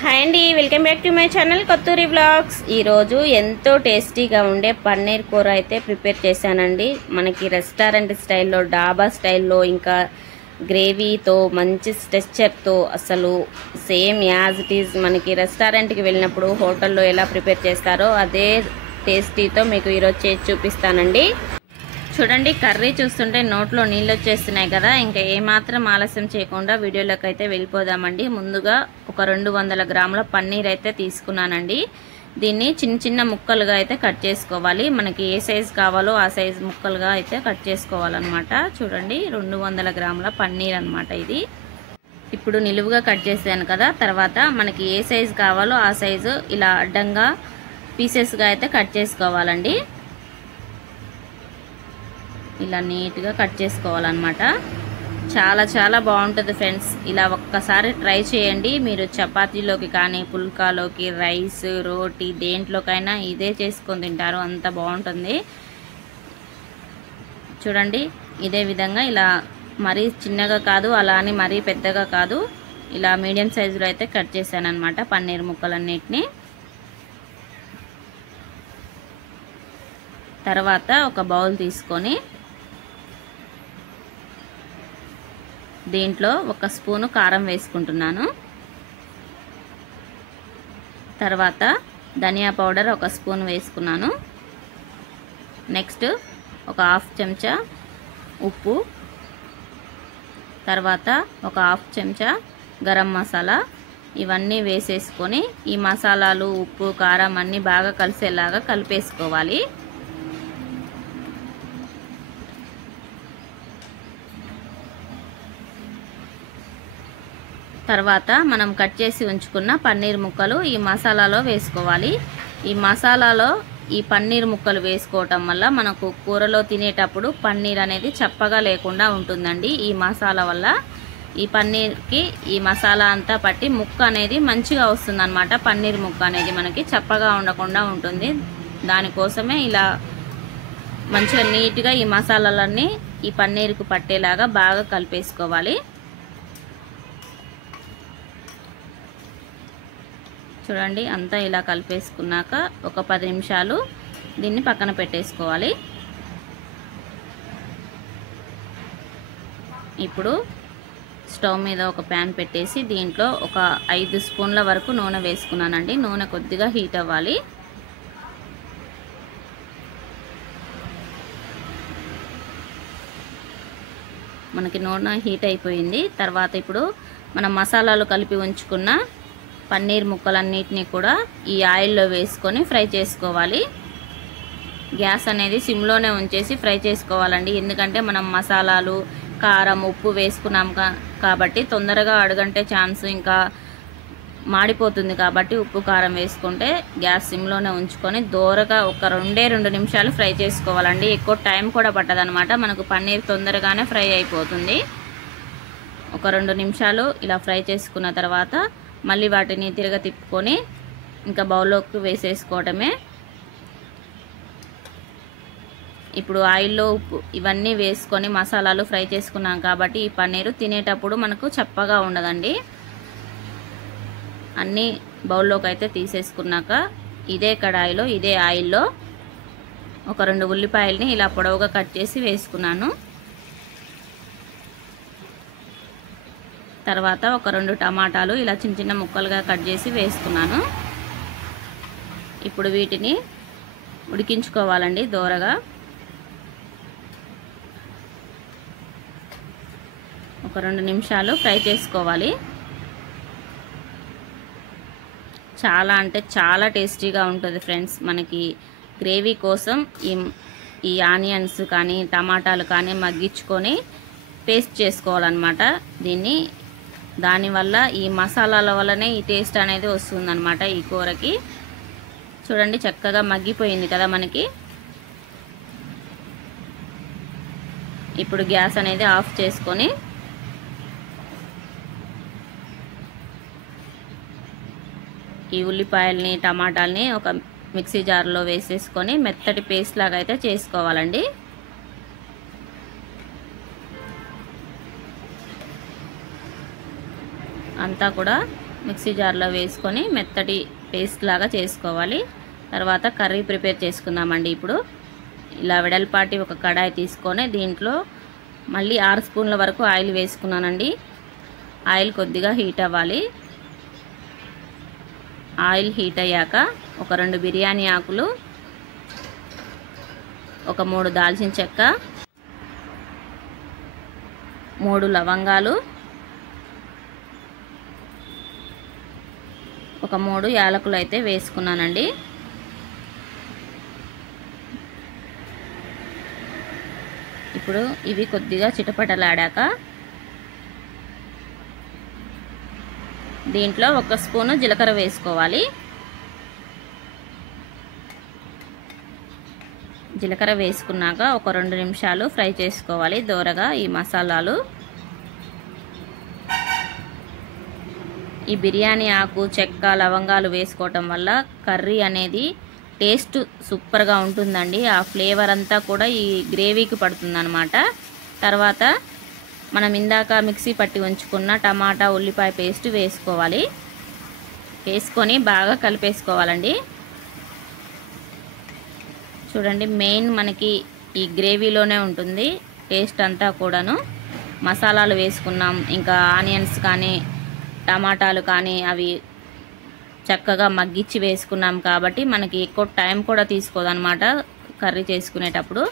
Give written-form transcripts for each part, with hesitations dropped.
Hi అండి, welcome back to my channel Kothuri vlogs. ఈరోజు ఎంతో టేస్టీగా ఉండే పన్నీర్ కూర అయితే ప్రిపేర్ చేశానండి. మనకి రెస్టారెంట్ స్టైల్లో, డాబా స్టైల్లో, ఇంకా గ్రేవీతో, మంచి టెక్స్చర్తో, అసలు సేమ్ యాజ్ ఇట్ ఈజ్ మనకి రెస్టారెంట్కి వెళ్ళినప్పుడు హోటల్లో ఎలా ప్రిపేర్ చేస్తారో అదే టేస్టీతో మీకు ఈరోజు చేసి చూపిస్తానండి. చూడండి, కర్రీ చూస్తుంటే నోట్లో నీళ్ళు వచ్చేస్తున్నాయి కదా. ఇంకా ఏమాత్రం ఆలస్యం చేయకుండా వీడియోలోకి అయితే వెళ్ళిపోదామండి. ముందుగా ఒక 200 గ్రాముల పన్నీర్ అయితే తీసుకున్నానండి. దీన్ని చిన్న చిన్న ముక్కలుగా అయితే కట్ చేసుకోవాలి. మనకి ఏ సైజు కావాలో ఆ సైజు ముక్కలుగా అయితే కట్ చేసుకోవాలన్నమాట. చూడండి, 200 గ్రాముల పన్నీర్ అన్నమాట ఇది. ఇప్పుడు నిలువుగా కట్ చేశాను కదా. తర్వాత మనకి ఏ సైజు కావాలో ఆ సైజు ఇలా అడ్డంగా పీసెస్గా అయితే కట్ చేసుకోవాలండి. ఇలా నీట్గా కట్ చేసుకోవాలన్నమాట. చాలా చాలా బాగుంటుంది ఫ్రెండ్స్. ఇలా ఒక్కసారి ట్రై చేయండి. మీరు చపాతీలోకి కానీ, పుల్కాలోకి, రైస్, రోటీ దేంట్లోకైనా ఇదే చేసుకొని తింటారు, అంత బాగుంటుంది. చూడండి, ఇదే విధంగా ఇలా మరీ చిన్నగా కాదు, అలా అని మరీ పెద్దగా కాదు, ఇలా మీడియం సైజులో అయితే కట్ చేశాను అనమాట పన్నీర్ ముక్కలన్నిటిని. తర్వాత ఒక బౌల్ తీసుకొని దీంట్లో 1 స్పూను కారం వేసుకుంటున్నాను. తర్వాత ధనియా పౌడర్ 1 స్పూన్ వేసుకున్నాను. నెక్స్ట్ ఒక 1/2 చెంచా ఉప్పు, తర్వాత ఒక 1/2 చెంచా గరం మసాలా, ఇవన్నీ వేసేసుకొని ఈ మసాలాలు, ఉప్పు, కారం అన్నీ బాగా కలిసేలాగా కలిపేసుకోవాలి. తర్వాత మనం కట్ చేసి ఉంచుకున్న పన్నీర్ ముక్కలు ఈ మసాలాలో వేసుకోవాలి. ఈ మసాలాలో ఈ పన్నీర్ ముక్కలు వేసుకోవటం వల్ల మనకు కూరలో తినేటప్పుడు పన్నీర్ అనేది చప్పగా లేకుండా ఉంటుందండి. ఈ మసాలా వల్ల ఈ పన్నీర్కి ఈ మసాలా అంతా పట్టి ముక్క అనేది మంచిగా వస్తుందన్నమాట. పన్నీర్ ముక్క అనేది మనకి చప్పగా ఉండకుండా ఉంటుంది. దానికోసమే ఇలా మంచిగా నీట్గా ఈ మసాలాలన్నీ ఈ పన్నీర్కు పట్టేలాగా బాగా కలిపేసుకోవాలి. చూడండి, అంతా ఇలా కలిపేసుకున్నాక ఒక 10 నిమిషాలు దీన్ని పక్కన పెట్టేసుకోవాలి. ఇప్పుడు స్టవ్ మీద ఒక ప్యాన్ పెట్టేసి దీంట్లో ఒక 5 స్పూన్ల వరకు నూనె వేసుకున్నానండి. నూనె కొద్దిగా హీట్ అవ్వాలి. మనకి నూనె హీట్ అయిపోయింది. తర్వాత ఇప్పుడు మనం మసాలాలు కలిపి ఉంచుకున్న పన్నీర్ ముక్కలన్నిటినీ కూడా ఈ ఆయిల్లో వేసుకొని ఫ్రై చేసుకోవాలి. గ్యాస్ అనేది సిమ్లోనే ఉంచేసి ఫ్రై చేసుకోవాలండి. ఎందుకంటే మనం మసాలాలు, కారం, ఉప్పు వేసుకున్నాం కాబట్టి తొందరగా అడుగంటే ఛాన్స్, ఇంకా మాడిపోతుంది కాబట్టి ఉప్పు, కారం వేసుకుంటే గ్యాస్ సిమ్లోనే ఉంచుకొని దోరగా ఒక 2 నిమిషాలు ఫ్రై చేసుకోవాలండి. ఎక్కువ టైం కూడా పట్టదనమాట. మనకు పన్నీర్ తొందరగానే ఫ్రై అయిపోతుంది. ఒక 2 నిమిషాలు ఇలా ఫ్రై చేసుకున్న తర్వాత మళ్ళీ వాటిని తిప్పుకొని ఇంకా బౌల్లోకి వేసేసుకోవటమే. ఇప్పుడు ఆయిల్లో ఉప్పు ఇవన్నీ వేసుకొని మసాలాలు ఫ్రై చేసుకున్నాం కాబట్టి ఈ పన్నీరు తినేటప్పుడు మనకు చప్పగా ఉండదండి. అన్నీ బౌల్లోకి అయితే తీసేసుకున్నాక ఇదే కడాయిలో, ఇదే ఆయిల్లో ఒక 2 ఉల్లిపాయలని ఇలా పొడవుగా కట్ చేసి వేసుకున్నాను. తర్వాత ఒక 2 టమాటాలు ఇలా చిన్న చిన్న ముక్కలుగా కట్ చేసి వేసుకున్నాను. ఇప్పుడు వీటిని ఉడికించుకోవాలండి దోరగా. ఒక 2 నిమిషాలు ఫ్రై చేసుకోవాలి. చాలా అంటే చాలా టేస్టీగా ఉంటుంది ఫ్రెండ్స్. మనకి గ్రేవీ కోసం ఈ ఆనియన్స్ కానీ, టమాటాలు కానీ మగ్గించుకొని పేస్ట్ చేసుకోవాలన్నమాట దీన్ని. దానివల్ల ఈ మసాలాల వల్లనే ఈ టేస్ట్ అనేది వస్తుందన్నమాట ఈ కూరకి. చూడండి, చక్కగా మగ్గిపోయింది కదా మనకి. ఇప్పుడు గ్యాస్ అనేది ఆఫ్ చేసుకొని ఈ ఉల్లిపాయల్ని, టమాటాలని ఒక మిక్సీ జార్లో వేసేసుకొని మెత్తటి పేస్ట్ లాగా అయితే చేసుకోవాలండి. అంతా కూడా మిక్సీ జార్లో వేసుకొని మెత్తటి పేస్ట్ లాగా చేసుకోవాలి. తర్వాత కర్రీ ప్రిపేర్ చేసుకుందామండి. ఇప్పుడు ఇలా వెడల్పాటి ఒక కడాయి తీసుకొని దీంట్లో మళ్ళీ 6 స్పూన్ల వరకు ఆయిల్ వేసుకున్నానండి. ఆయిల్ కొద్దిగా హీట్ అవ్వాలి. ఆయిల్ హీట్ అయ్యాక ఒక 2 బిర్యానీ ఆకులు, ఒక 3 దాల్చిన చెక్క, 3 లవంగాలు, ఒక 3 యాలకులు అయితే వేసుకున్నానండి. ఇప్పుడు ఇవి కొద్దిగా చిటపటలాడాక దీంట్లో 1 స్పూను జీలకర్ర వేసుకోవాలి. జీలకర్ర వేసుకున్నాక ఒక 2 నిమిషాలు ఫ్రై చేసుకోవాలి దోరగా ఈ మసాలాలు. ఈ బిర్యానీ ఆకు, చెక్క, లవంగాలు వేసుకోవటం వల్ల కర్రీ అనేది టేస్ట్ సూపర్గా ఉంటుందండి. ఆ ఫ్లేవర్ అంతా కూడా ఈ గ్రేవీకి పడుతుందన్నమాట. తర్వాత మనం ఇందాక మిక్సీ పట్టి ఉంచుకున్న టమాటా, ఉల్లిపాయ పేస్ట్ వేసుకోవాలి. వేసుకొని బాగా కలిపేసుకోవాలండి. చూడండి, మెయిన్ మనకి ఈ గ్రేవీలోనే ఉంటుంది టేస్ట్ అంతా కూడాను. మసాలాలు వేసుకున్నాం, ఇంకా ఆనియన్స్ కానీ టమాటాలు కానీ అవి చక్కగా మగ్గిచ్చి వేసుకున్నాం కాబట్టి మనకి ఎక్కువ టైం కూడా తీసుకోదన్నమాట కర్రీ చేసుకునేటప్పుడు.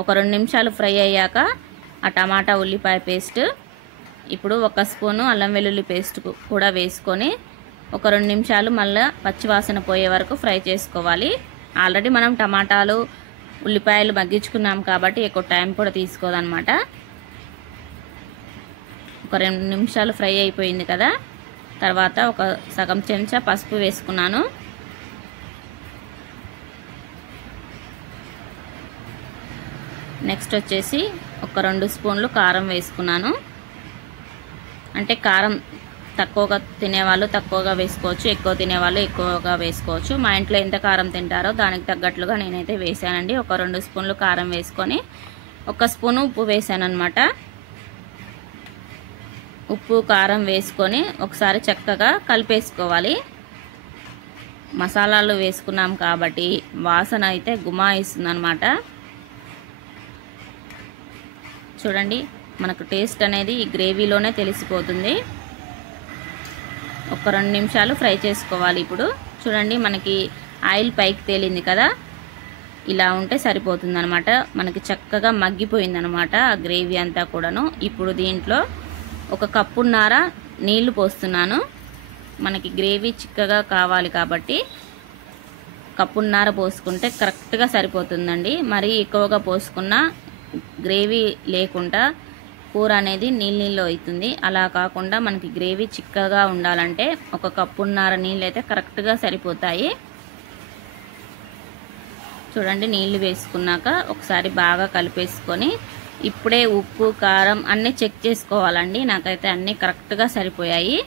ఒక 2 నిమిషాలు ఫ్రై అయ్యాక ఆ టమాటా, ఉల్లిపాయ పేస్ట్, ఇప్పుడు 1 స్పూను అల్లం వెల్లుల్లి పేస్ట్ కూడా వేసుకొని ఒక 2 నిమిషాలు మళ్ళీ పచ్చివాసన పోయే వరకు ఫ్రై చేసుకోవాలి. ఆల్రెడీ మనం టమాటాలు, ఉల్లిపాయలు మగ్గించుకున్నాం కాబట్టి ఎక్కువ టైం కూడా తీసుకోదన్నమాట. ఒక 2 నిమిషాలు ఫ్రై అయిపోయింది కదా. తర్వాత ఒక సగం చెంచా పసుపు వేసుకున్నాను. నెక్స్ట్ వచ్చేసి ఒక 2 స్పూన్లు కారం వేసుకున్నాను. అంటే కారం తక్కువగా తినేవాళ్ళు తక్కువగా వేసుకోవచ్చు, ఎక్కువ తినేవాళ్ళు ఎక్కువగా వేసుకోవచ్చు. మా ఇంట్లో ఎంత కారం తింటారో దానికి తగ్గట్లుగా నేనైతే వేసానండి. ఒక 2 స్పూన్లు కారం వేసుకొని 1 స్పూను ఉప్పు వేసాను అనమాట. ఉప్పు, కారం వేసుకొని ఒకసారి చక్కగా కలిపేసుకోవాలి. మసాలాలు వేసుకున్నాం కాబట్టి వాసన అయితే గుమాయిస్తుంది అనమాట. చూడండి, మనకు టేస్ట్ అనేది ఈ గ్రేవీలోనే తెలిసిపోతుంది. ఒక 2 నిమిషాలు ఫ్రై చేసుకోవాలి. ఇప్పుడు చూడండి, మనకి ఆయిల్ పైకి తేలింది కదా, ఇలా ఉంటే సరిపోతుంది అనమాట. మనకి చక్కగా మగ్గిపోయిందనమాట ఆ గ్రేవీ అంతా కూడాను. ఇప్పుడు దీంట్లో 1 కప్పున్నర నీళ్లు పోస్తున్నాను. మనకి గ్రేవీ చిక్కగా కావాలి కాబట్టి కప్పున్నర పోసుకుంటే కరెక్ట్గా సరిపోతుందండి. మరీ ఎక్కువగా పోసుకున్న గ్రేవీ లేకుండా కూర అనేది నీళ్ళు అవుతుంది. అలా కాకుండా మనకి గ్రేవీ చిక్కగా ఉండాలంటే 1 కప్పున్నర నీళ్ళు అయితే కరెక్ట్గా సరిపోతాయి. చూడండి, నీళ్లు వేసుకున్నాక ఒకసారి బాగా కలిపేసుకొని ఇప్పుడే ఉప్పు, కారం అన్నీ చెక్ చేసుకోవాలండి. నాకైతే అన్నీ కరెక్ట్గా సరిపోయాయి.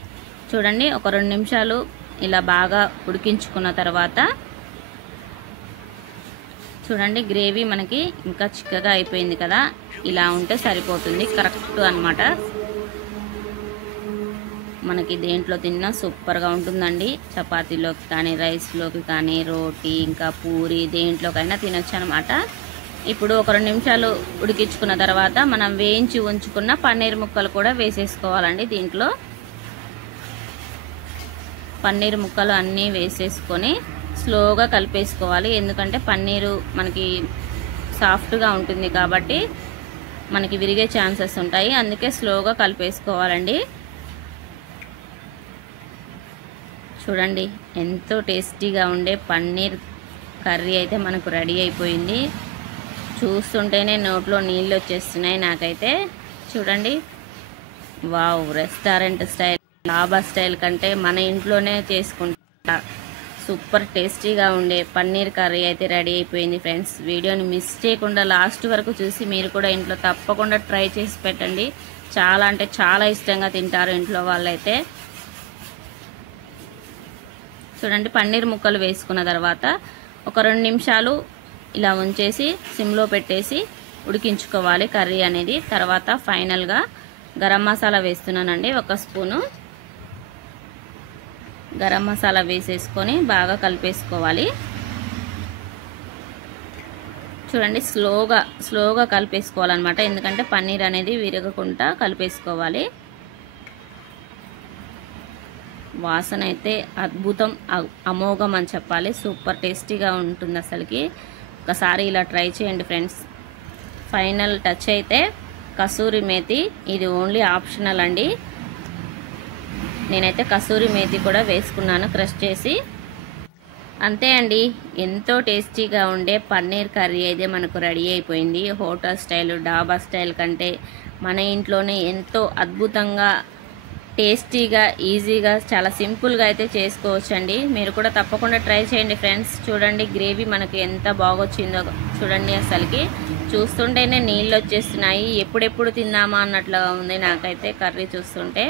చూడండి, ఒక 2 నిమిషాలు ఇలా బాగా ఉడికించుకున్న తర్వాత చూడండి, గ్రేవీ మనకి ఇంకా చిక్కగా అయిపోయింది కదా, ఇలా ఉంటే సరిపోతుంది. కరెక్ట్ అన్నమాట. మనకి దేంట్లో తిన్నా సూపర్గా ఉంటుందండి. చపాతీలోకి కానీ, రైస్లోకి కానీ, రోటీ ఇంకా పూరి దేంట్లోకైనా తినొచ్చు అనమాట. ఇప్పుడు ఒక 2 నిమిషాలు ఉడికించుకున్న తర్వాత మనం వేయించి ఉంచుకున్న పన్నీర్ ముక్కలు కూడా వేసేసుకోవాలండి. దీంట్లో పన్నీర్ ముక్కలు అన్నీ వేసేసుకొని స్లోగా కలిపేసుకోవాలి. ఎందుకంటే పన్నీరు మనకి సాఫ్ట్గా ఉంటుంది కాబట్టి మనకి విరిగే ఛాన్సెస్ ఉంటాయి. అందుకే స్లోగా కలిపేసుకోవాలండి. చూడండి, ఎంతో టేస్టీగా ఉండే పన్నీర్ కర్రీ అయితే మనకు రెడీ అయిపోయింది. చూస్తుంటేనే నోట్లో నీళ్ళు వచ్చేస్తున్నాయి నాకైతే. చూడండి, వావ్, రెస్టారెంట్ స్టైల్, డాబా స్టైల్ కంటే మన ఇంట్లోనే చేసుకుంటా సూపర్ టేస్టీగా ఉండే పన్నీర్ కర్రీ అయితే రెడీ అయిపోయింది ఫ్రెండ్స్. వీడియోని మిస్ చేయకుండా లాస్ట్ వరకు చూసి మీరు కూడా ఇంట్లో తప్పకుండా ట్రై చేసి పెట్టండి. చాలా అంటే చాలా ఇష్టంగా తింటారు ఇంట్లో వాళ్ళైతే. చూడండి, పన్నీర్ ముక్కలు వేసుకున్న తర్వాత ఒక 2 నిమిషాలు ఇలా ఉంచేసి సిమ్లో పెట్టేసి ఉడికించుకోవాలి కర్రీ అనేది. తర్వాత ఫైనల్గా గరం మసాలా వేస్తున్నానండి 1 స్పూను. గరం మసాలా వేసేసుకొని బాగా కలిపేసుకోవాలి. చూడండి స్లోగా కలిపేసుకోవాలన్నమాట, ఎందుకంటే పన్నీర్ అనేది విరగకుండా కలిపేసుకోవాలి. వాసన అయితే అద్భుతం, అమోఘం అని చెప్పాలి. సూపర్ టేస్టీగా ఉంటుంది అసలుకి. ఒకసారి ఇలా ట్రై చేయండి ఫ్రెండ్స్. ఫైనల్ టచ్ అయితే కసూరి మేతి. ఇది ఓన్లీ ఆప్షనల్ అండి. నేనైతే కసూరి మేతి కూడా వేసుకున్నాను క్రష్ చేసి. అంతే అండి, ఎంతో టేస్టీగా ఉండే పన్నీర్ కర్రీ అయితే మనకు రెడీ అయిపోయింది. హోటల్ స్టైల్, డాబా స్టైల్ కంటే మన ఇంట్లోనే ఎంతో అద్భుతంగా, టేస్టీగా, ఈజీగా, చాలా సింపుల్గా అయితే చేసుకోవచ్చండి. మీరు కూడా తప్పకుండా ట్రై చేయండి ఫ్రెండ్స్. చూడండి గ్రేవీ మనకు ఎంత బాగొచ్చిందో చూడండి. అసలుకి చూస్తుంటేనే నీళ్ళు వచ్చేస్తున్నాయి. ఎప్పుడెప్పుడు తిందామా అన్నట్లుగా ఉంది నాకైతే కర్రీ చూస్తుంటే.